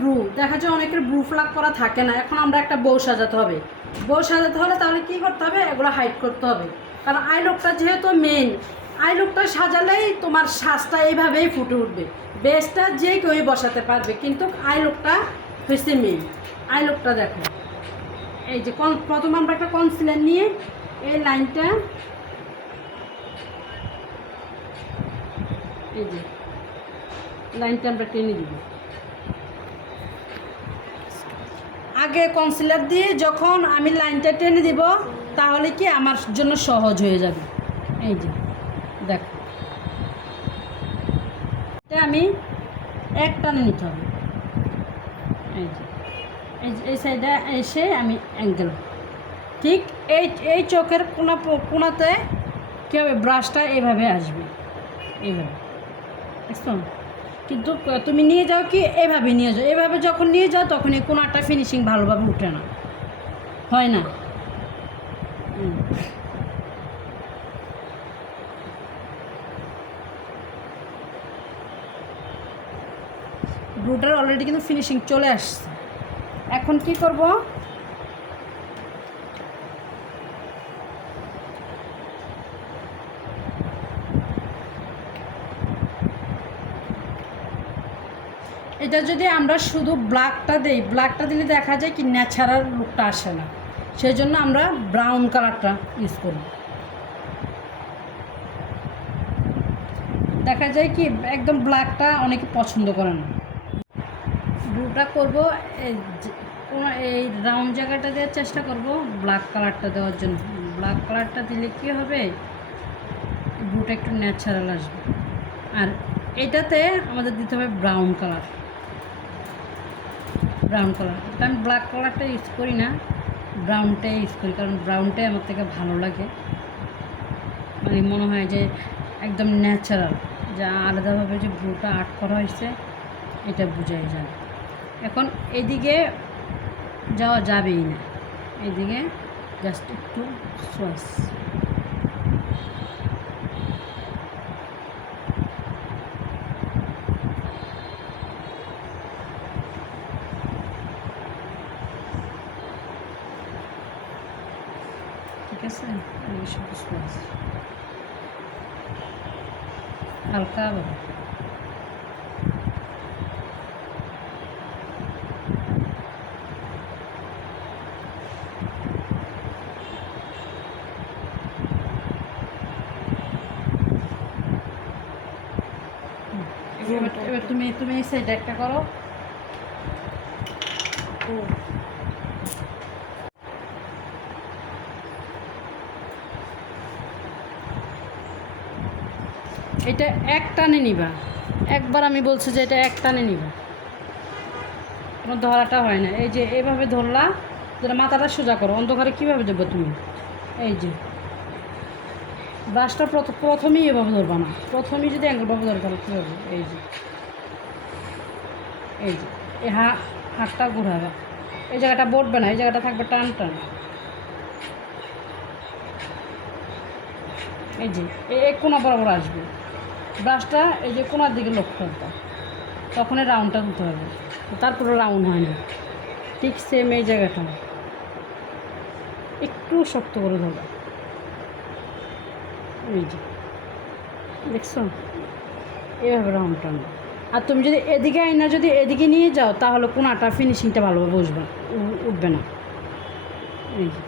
Bru দেখা যায় অনেকের ব্রু ফ্লাগ করা থাকে না, এখন আমরা একটা বউ সাজাতে হবে। বউ সাজাতে হলে তাহলে কী করতে হবে, এগুলো হাইড করতে হবে। কারণ আই লোকটা যেহেতু মেন, আই লোকটা সাজালেই তোমার শ্বাসটা এইভাবেই ফুটে উঠবে। বেসটা যে কেউই বসাতে পারবে, কিন্তু আই লোকটা হচ্ছে মেন। আই লোকটা দেখো, এই যে প্রথম আমরা একটা কনসিলার নিয়ে এই লাইনটা, এই যে লাইনটা আমরা টেনে দিব। আগে কনসিলার দিয়ে যখন আমি লাইনটা টেনে দিব, তাহলে কি আমার জন্য সহজ হয়ে যাবে। এই যে দেখো, এটা আমি এক টানে নিতে হবে। এই যে এই সাইডে এসে আমি অ্যাঙ্গেল ঠিক এই চোখের কোনাতে কী হবে, ব্রাশটা এইভাবে আসবে, এইভাবে বুঝছো। কিন্তু তুমি নিয়ে যাও কি এভাবে নিয়ে যাও, এভাবে যখন নিয়ে যাও তখন এই কোনাটা ফিনিশিং ভালোভাবে উঠে না, হয় না। ব্রুটার অলরেডি কিন্তু ফিনিশিং চলে আসছে। এখন কি করব, এটা যদি আমরা শুধু ব্ল্যাকটা দেই, ব্ল্যাকটা দিলে দেখা যায় কি ন্যাচারাল লুকটা আসে না, সেই জন্য আমরা ব্রাউন কালারটা ইউজ করব। দেখা যায় কি একদম ব্ল্যাকটা অনেকে পছন্দ করে না। ব্লুটা করব, এই রাউন্ড জায়গাটা দেওয়ার চেষ্টা করব ব্ল্যাক কালারটা দেওয়ার জন্য। ব্ল্যাক কালারটা দিলে কী হবে, ব্লুটা একটু ন্যাচারাল আসবে। আর এটাতে আমাদের দিতে হবে ব্রাউন কালার। ব্রাউন কালার, এটা আমি ব্ল্যাক কালারটা ইউজ করি না, ব্রাউনটাই ইউজ করি, কারণ ব্রাউনটাই আমার থেকে ভালো লাগে। মানে মনে হয় যে একদম ন্যাচারাল, যা আলাদাভাবে যে ব্লুটা আর্ট করা হয়েছে এটা বোঝাই যায়। এখন এদিকে যাওয়া যাবেই না, এদিকে জাস্ট একটু সোয়াস, ঠিক আছে, শুধু সোয়াস হালকা বাবা। এবার তুমি এই সাইডে একটা করো। এটা এক টানে নিবা, একবার আমি বলছি যে এটা এক টানে নিবা, কোনো ধরাটা হয় না। এই যে এইভাবে ধরলা, যেটা মাথাটা সোজা করো। অন্ধকারে কীভাবে দেবো তুমি, এই যে ব্রাশটা প্রথমেই এভাবে ধরবা না, প্রথমেই যদি অ্যাঙ্গেলভাবে ধরে তাহলে কী হবে, এই যে এই যে এই হাতটা ঘুরাবা, এই জায়গাটা বটবে না, এই জায়গাটা থাকবে টান টান। এই যে এই কোনা বরাবর আসবে ব্রাশটা, এই যে কোনার দিকে লক্ষ্য করতে, তখনই রাউন্ডটা দিতে হবে, তারপরে রাউন্ড হয় না। ঠিক সেম এই জায়গাটা একটু শক্ত করে ধরবা, এই যে দেখছো, এইভাবে রাউন্ড টানবে। আর তুমি যদি এদিকে আইনা যদি এদিকে নিয়ে যাও, তাহলে কোনাটা ফিনিশিংটা ভালোভাবে উঠবে না। এই যে